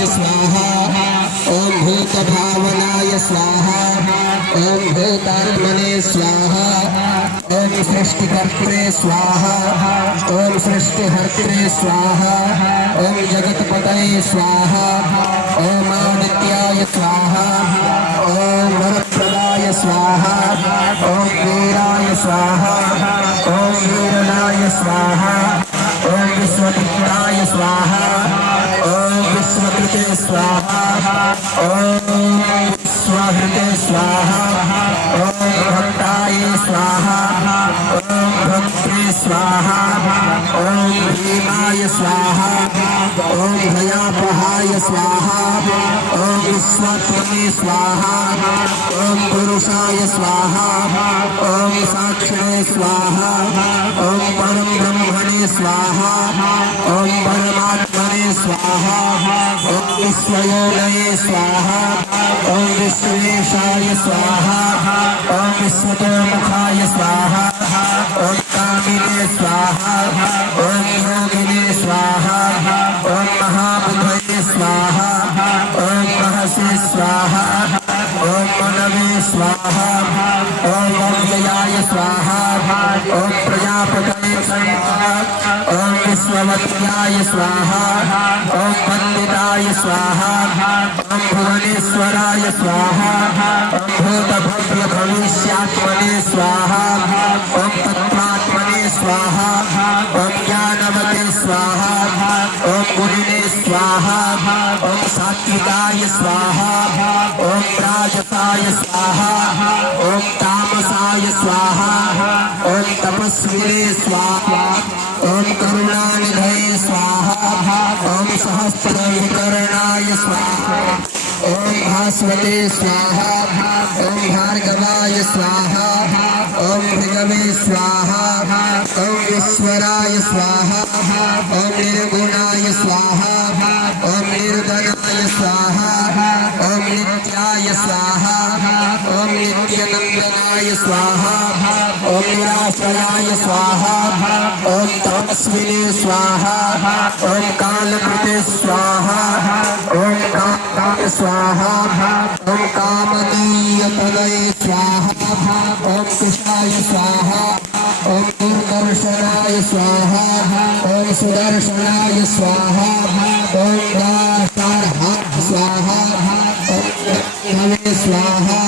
भूताय स्वाहा ओम भूतभावनाय स्वाहा ओम भूतात्मने स्वाहा ओम सृष्टिकर्त्रे स्वाहा ओम सृष्टिहर्त्रे स्वाहा ओम जगत्पतये स्वाहा ओम आदित्याय स्वाहा ओम वरप्रदाय स्वाहा ओम वीराय स्वाहा ओम वीरनाय स्वाहा ओम विश्वमित्राय स्वाहा ओम विश्वकृते स्वाहा ओम विश्वहृते स्वाहा ओम भक्ताय स्वाहा ओम भक्त्रे स्वाहा ओम भीमाय स्वाहा ओम भयापहाय स्वाहा ओम विश्वात्मने स्वाहा ओम पुरुषाय स्वाहा ओम साक्षिणे स्वाहा ओम परम ब्रह्मणे स्वाहा ओम परमात्मने स्वाहा ओम विश्वयोनये स्वाहा ओम विश्वेशाय स्वाहा ओम विश्वतोमुखाय स्वाहा ओम कामिने स्वाहा ओम योगिने स्वाहा ओम महाबुधये स्वाहा ओम महसे स्वाहा ओम मनवे स्वाहा ओम अव्ययाय स्वाहा ओम प्रजापतये स्वाहा ओम विश्ववत्याय स्वाहा ओम पंडिताय स्वाहा ओम भुवनेश्वराय स्वाहा ओम भूतभव्य भविष्यात्मने स्वाहा ओम तत्त्वात्मने स्वाहा ओम ज्ञानवते स्वाहा ओम गुणिने स्वाहा ओम सात्विकाय स्वाहा ओम राजसाय स्वाहा ओम तामसाय स्वाहा ओम तपस्विने स्वाहा ओम करुणानिधये स्वाहा ओम सहस्रविकरणाय स्वाहा ओम भास्वते स्वाहा ओम भार्गवाय स्वाहा ओम भृगवे स्वाहा ओम ईश्वराय स्वाहा ओम निर्गुणाय स्वाहा ओम निर्धनाय स्वाहा ओम नित्याय स्वाहा ओम नित्यानंदनाय स्वाहा ओम निराश्रयाय स्वाहा ओम तपस्विने स्वाहा ओम कालकृते स्वाहा ओम काम स्वाहा ओम कामनीयतनये स्वाहा ओम कृष्णाय स्वाहा ओम दूरदर्शनाय स्वाहा ओम सुदर्शनाय स्वाहा ओम दासारहा स्वाहा ओम हवे स्वाहा